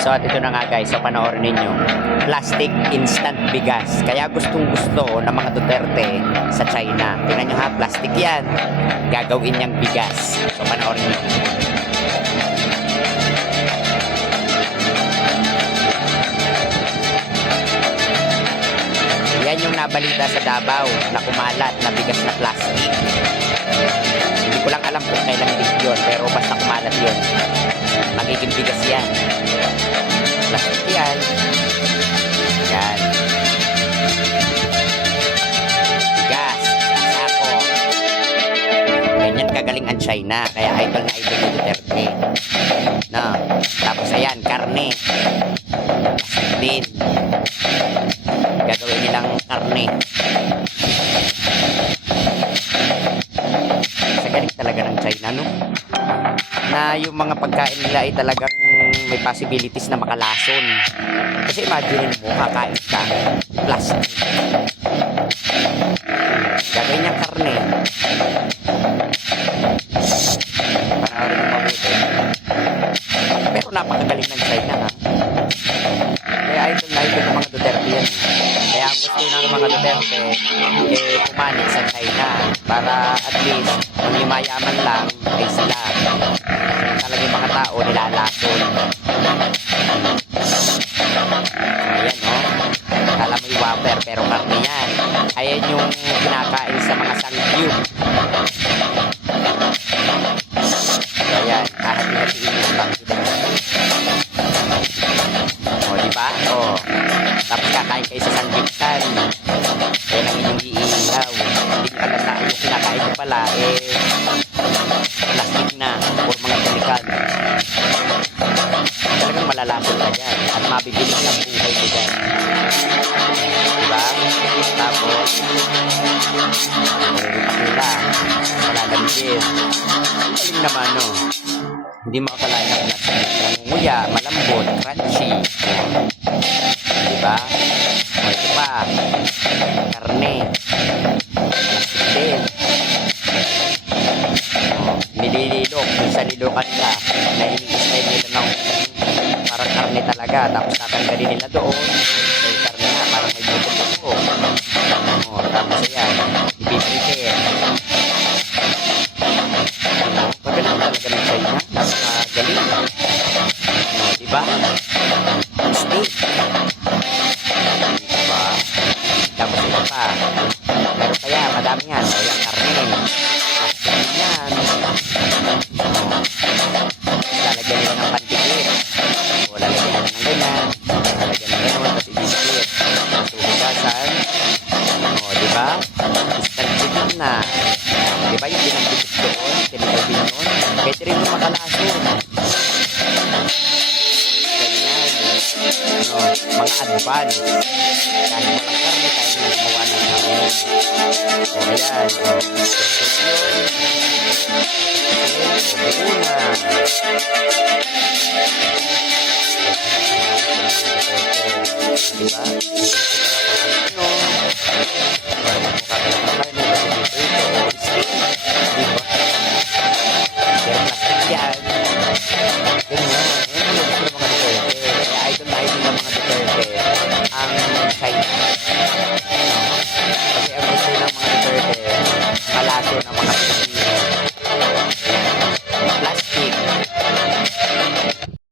So at ito na nga guys, so panoorin ninyo. Plastic instant bigas. Kaya gustong gusto ng mga Duterte sa China. Tingnan nyo ha, plastic yan. Gagawin niyang bigas. So panoorin nyo. Yan yung nabalita sa Davao na kumalat na bigas na plastic. Hindi ko lang alam kung kailang big yun, pero basta kumalat yun. Magiging bigas yan. Plastic yan. Yan. Bigas. Sasako. Ganyan kagaling ang China. Kaya idol na idol ni Duterte. No. Tapos ayan, karne. Plastic din. Gagawin nilang karne. Sa galing talaga ng China, no? Na yung mga pagkain nila ay talagang may possibilities na makalason. Kasi imagine mo, kakain ka, plastic. Gagawin niyang karne. Panoorin mo mabuti. Pero napakagaling ng China, ha? Kaya idol na idol ng mga Duterte yan. Kaya ang gusto ng mga Duterte pumanik sa China para at least kung yung mayaman lang ay sila. Talagang yung mga tao nilalason. Ayan o. Kala mo yung wafer pero karne yan. Ayan yung kinakain sa mga sangyup. Ayan. Kahati-hatiin yung bangkitan. O diba? O. Tapos kakain kayo sa sanggiptan. Ayan ang inyong iihaw. Hindi nyo alam na yung kinakain nyo pala plastic na or mga chemical. Talagang malalason ka dyan at mabibilis ang buhay mo dyan. Diba? Tapos marirepak nila malalamigin. Aling naman no, hindi makakalain ng plastic. Nangunguya, malambot, crunchy. Diba? O ito pa, karne, plastic din. Nilililok yung sa lilokan nila na ini-style nila ng parang karne talaga, tapos tatanggalin nila doon may karne na parang may buto-buto. Tapos ayan ipiprepare. Pagaling talaga ng China, napakagaling. Diba? Steak. Diba? Tapos ito pa, pero kaya madami yan, o yung karne yan. Lalagyan nila ng pantikit. O lalagyan nila ng ganyan. Lalagyan ng ganyan. Tapos i-biscuit. Tapos uhugasan. O diba? Instant chicken na. Diba yung pinagdikit doon? Tinagawin yun. Pwede rin yung makalason. Ganyan. Mga advance. Kahit walang karne, tayo na gumawa ng karne. O ayan. Diba?